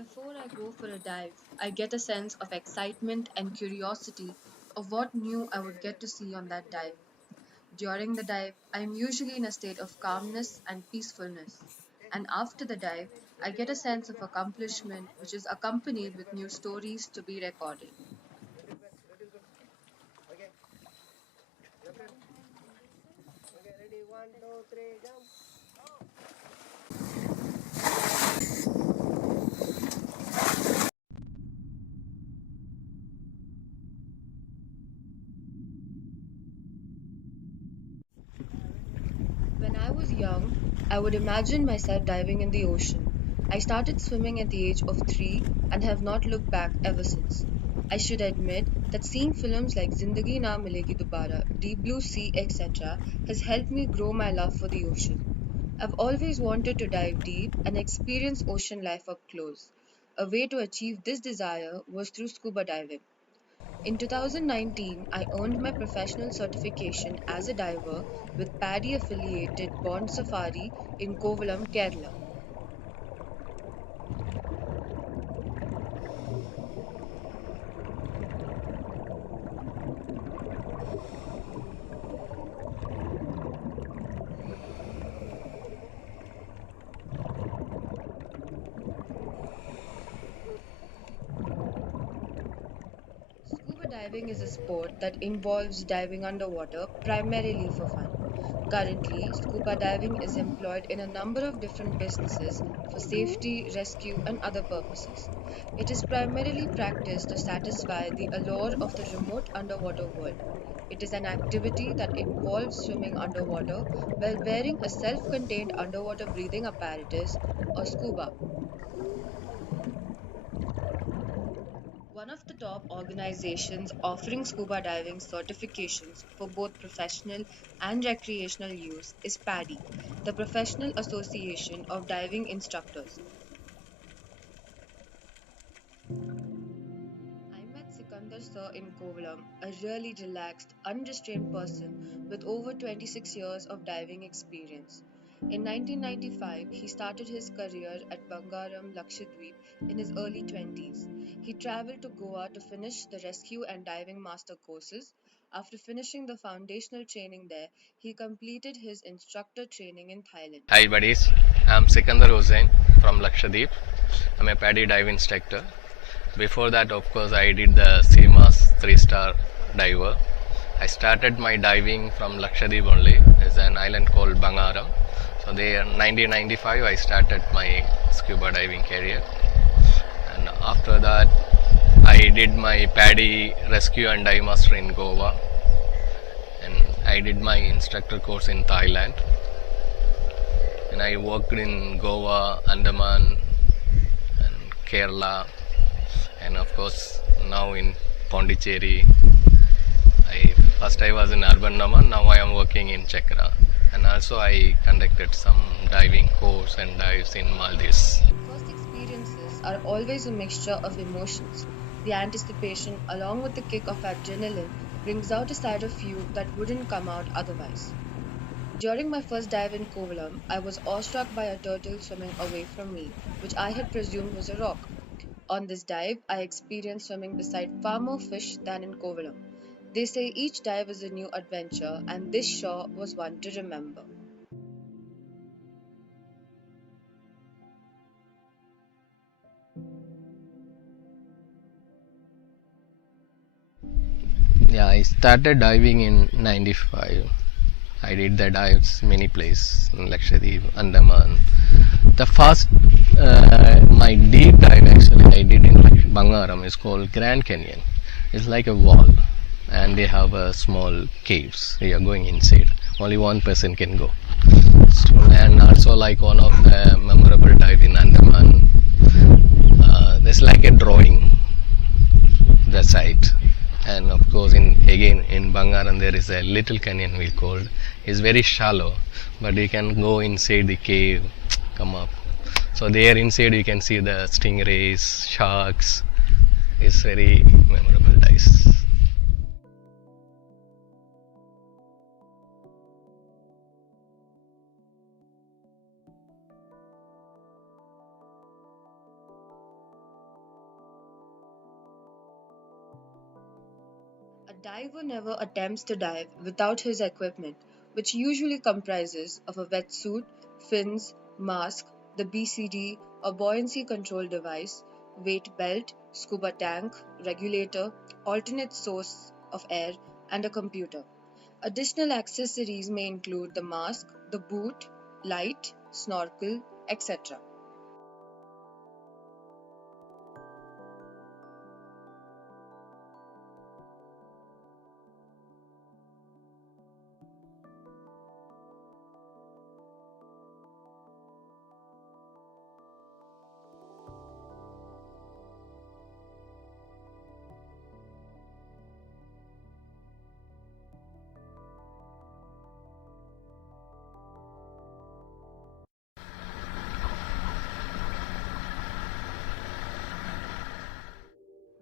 Before I go for a dive, I get a sense of excitement and curiosity of what new I would get to see on that dive. During the dive, I am usually in a state of calmness and peacefulness. And after the dive, I get a sense of accomplishment which is accompanied with new stories to be recorded. When I was young, I would imagine myself diving in the ocean. I started swimming at the age of 3 and have not looked back ever since. I should admit that seeing films like Zindagi Na Milegi Dobara, Deep Blue Sea, etc. has helped me grow my love for the ocean. I've always wanted to dive deep and experience ocean life up close. A way to achieve this desire was through scuba diving. In 2019, I earned my professional certification as a diver with PADI affiliated Bond Safari in Kovalam, Kerala. Scuba diving is a sport that involves diving underwater primarily for fun. Currently, scuba diving is employed in a number of different businesses for safety, rescue, and other purposes. It is primarily practiced to satisfy the allure of the remote underwater world. It is an activity that involves swimming underwater while wearing a self contained underwater breathing apparatus or scuba. One of the top organizations offering scuba diving certifications for both professional and recreational use is PADI, the Professional Association of Diving Instructors. I met Sikandar Sir in Kovalam, a really relaxed, unrestrained person with over 26 years of diving experience. In 1995, he started his career at Bangaram, Lakshadweep in his early 20s. He traveled to Goa to finish the rescue and diving master courses. After finishing the foundational training there, he completed his instructor training in Thailand. Hi buddies, I'm Sikandar Hussain from Lakshadweep. I'm a paddy dive instructor. Before that, of course, I did the CMAS 3-star diver. I started my diving from Lakshadweep only. It's an island called Bangaram. So there, 1995, I started my scuba diving career. And after that, I did my paddy rescue and dive master in Goa. And I did my instructor course in Thailand. And I worked in Goa, Andaman, and Kerala, and of course now in Pondicherry. I was in Urban Naman, now I am working in Chakra, and also I conducted some diving course and dives in Maldives. First experiences are always a mixture of emotions. The anticipation, along with the kick of adrenaline, brings out a side of you that wouldn't come out otherwise. During my first dive in Kovalam, I was awestruck by a turtle swimming away from me, which I had presumed was a rock. On this dive, I experienced swimming beside far more fish than in Kovalam. They say each dive is a new adventure, and this sure was one to remember. Yeah, I started diving in 95. I did the dives many places in Lakshadweep, Andaman. The first, my deep dive actually I did in Bangaram is called Grand Canyon. It's like a wall, and they have a small caves. We are going inside. Only one person can go. So, and also like one of the memorable dive in Andaman. There's like a drawing the site, and of course in Bangaram there is a little canyon we called. It's very shallow, but you can go inside the cave, come up. So there inside you can see the stingrays, sharks. It's very memorable dice. Diver never attempts to dive without his equipment, which usually comprises of a wetsuit, fins, mask, the BCD, a buoyancy control device, weight belt, scuba tank, regulator, alternate source of air, and a computer. Additional accessories may include the mask, the boot, light, snorkel, etc.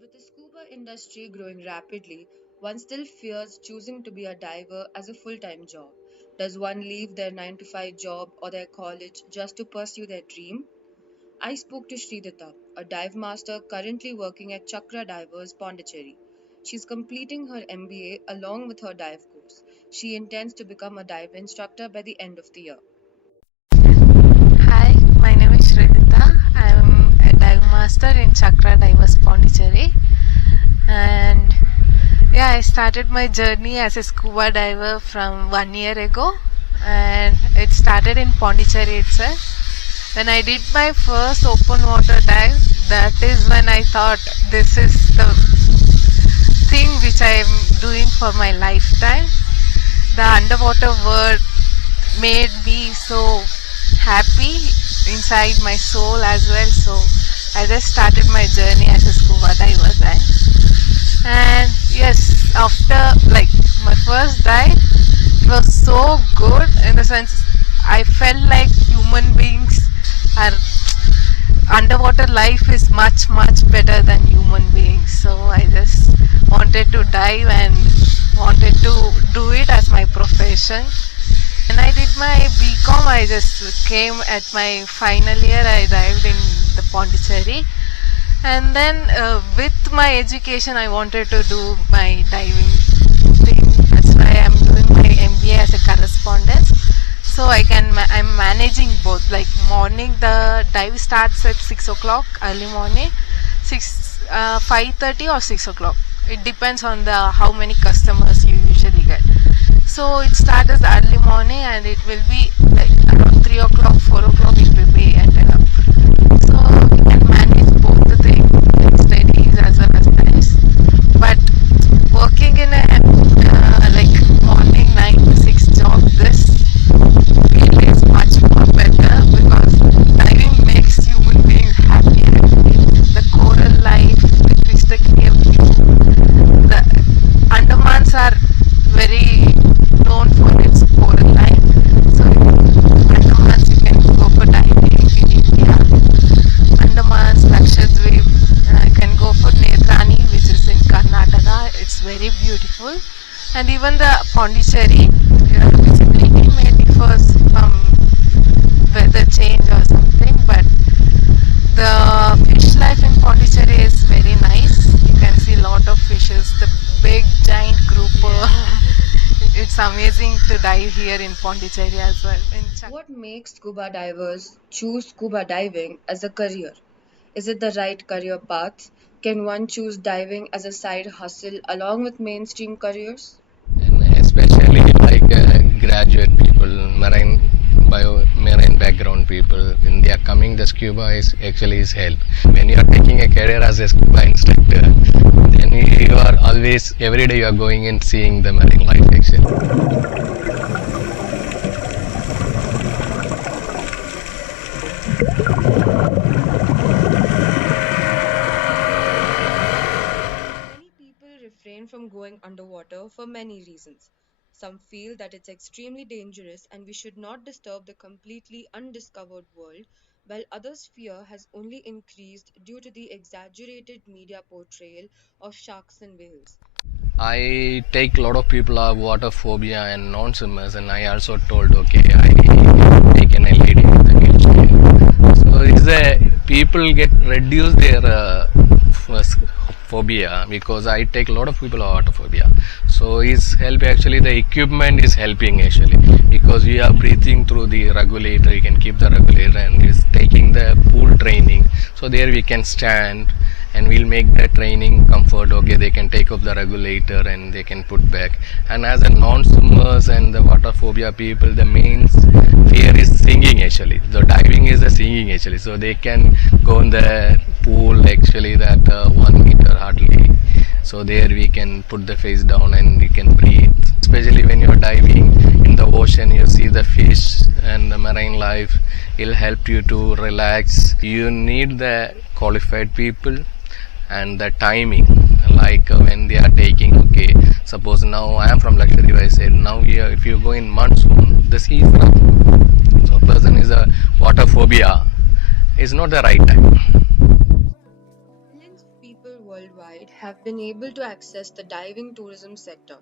With the scuba industry growing rapidly, one still fears choosing to be a diver as a full time job. Does one leave their 9 to 5 job or their college just to pursue their dream? I spoke to Sridhata, a dive master currently working at Chakra Divers, Pondicherry. She's completing her MBA along with her dive course. She intends to become a dive instructor by the end of the year. Hi, my name is Sridhita. I'm a dive master in Chakra Divers Pondicherry, and yeah, I started my journey as a scuba diver from 1 year ago, and it started in Pondicherry itself. When I did my first open water dive, that is when I thought this is the thing which I am doing for my lifetime. The underwater world made me so happy inside my soul as well. So I just started my journey as a scuba diver then. And yes, after like my first dive, it was so good in the sense I felt like human beings are underwater life is much better than human beings. So I just wanted to dive and wanted to do it as my profession. When I did my BCom, I just came at my final year. I dived in the Pondicherry, and then with my education, I wanted to do my diving thing. That's why I'm doing my MBA as a correspondence. So I'm managing both. Like morning, the dive starts at 6 o'clock early morning, 5:30 or 6 o'clock. It depends on the how many customers you usually get. So it starts as early morning and it will be like around 3 o'clock, 4 o'clock it will be ended up. So we can manage both the things, like studies as well as this. But working in a like morning 9 to 6 job, this field is much more better because diving makes human beings happy. The coral life, the crystal clear view, the Andamans are very known for its coral life. So Andamans you can go for diving in India. Andamans, Lakshadweep, you can go for Netrani which is in Karnataka. It's very beautiful. And even the Pondicherry, visibility may differ from weather change or something, but the fish life in Pondicherry is very nice. You can see a lot of fishes, the big giant grouper. It's amazing to dive here in Pondicherry as well. What makes scuba divers choose scuba diving as a career? Is it the right career path? Can one choose diving as a side hustle along with mainstream careers? And especially like graduate people, marine background people, when they are coming, the scuba is actually is help. When you are taking a career as a scuba instructor, then you are always every day you are going and seeing the marine life actually. Many people refrain from going underwater for many reasons. Some feel that it's extremely dangerous and we should not disturb the completely undiscovered world, while others' fear has only increased due to the exaggerated media portrayal of sharks and whales. I take a lot of people have water phobia and non-swimmers, and I also told okay, I taken a lady with the wheelchair. So it's a people get reduce their phobia, because I take a lot of people water phobia. So is help actually, the equipment is helping actually, because we are breathing through the regulator. You can keep the regulator, and is taking the pool training. So there we can stand, and we'll make the training comfort. Okay, they can take up the regulator and they can put back. And as a non-swimmers and the water phobia people, the main fear is singing actually. So diving is a singing actually, so they can go in the pool actually that 1 meter hardly. So there we can put the face down and we can breathe. Especially when you're diving in the ocean, you see the fish and the marine life. It'll help you to relax. You need the qualified people and the timing, like when they are taking, okay, suppose now I am from Lakshadweep, I said now here if you go in monsoon, the sea is rough, so a person is a water phobia, is not the right time. Millions of people worldwide have been able to access the diving tourism sector.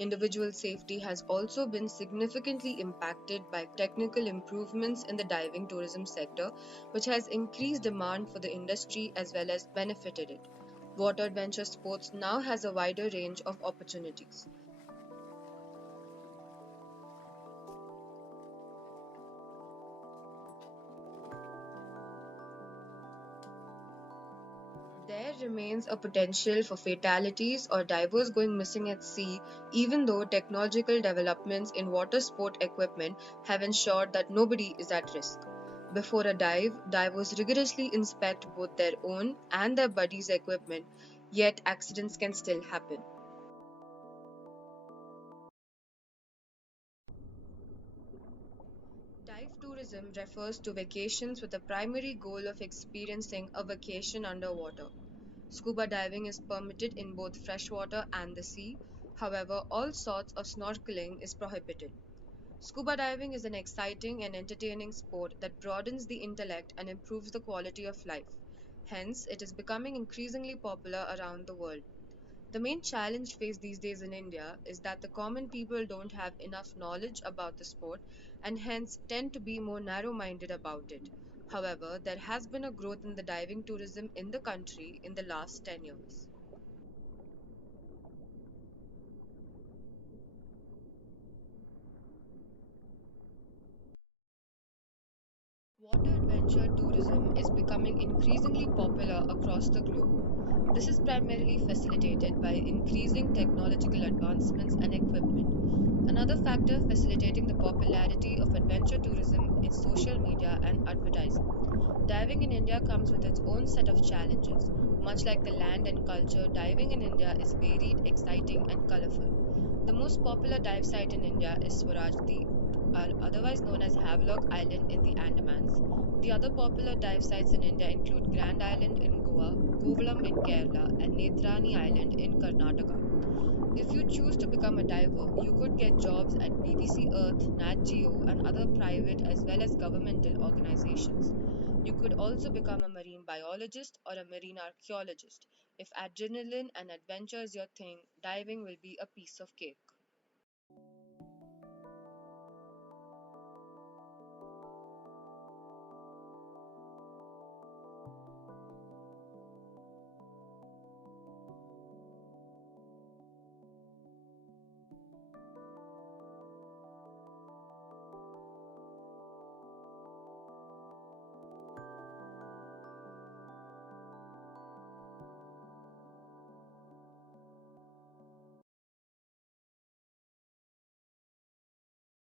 Individual safety has also been significantly impacted by technical improvements in the diving tourism sector, which has increased demand for the industry as well as benefited it. Water adventure sports now has a wider range of opportunities. There remains a potential for fatalities or divers going missing at sea, even though technological developments in water sport equipment have ensured that nobody is at risk. Before a dive, divers rigorously inspect both their own and their buddies' equipment, yet accidents can still happen. Dive tourism refers to vacations with the primary goal of experiencing a vacation underwater. Scuba diving is permitted in both freshwater and the sea. However, all sorts of snorkeling is prohibited. Scuba diving is an exciting and entertaining sport that broadens the intellect and improves the quality of life. Hence, it is becoming increasingly popular around the world. The main challenge faced these days in India is that the common people don't have enough knowledge about the sport and hence tend to be more narrow minded about it. However, there has been a growth in the diving tourism in the country in the last 10 years. Water adventure tourism is becoming increasingly popular across the globe. This is primarily facilitated by increasing technological advancements and equipment. Another factor facilitating the popularity of adventure tourism is social media and advertising. Diving in India comes with its own set of challenges. Much like the land and culture, diving in India is varied, exciting, and colorful. The most popular dive site in India is Swaraj Deep, otherwise known as Havelock Island in the Andamans. The other popular dive sites in India include Grand Island in Goa, Kovalam in Kerala, and Netrani Island in Karnataka. If you choose to become a diver, you could get jobs at BBC Earth, Nat Geo, and other private as well as governmental organizations. You could also become a marine biologist or a marine archaeologist. If adrenaline and adventure is your thing, diving will be a piece of cake.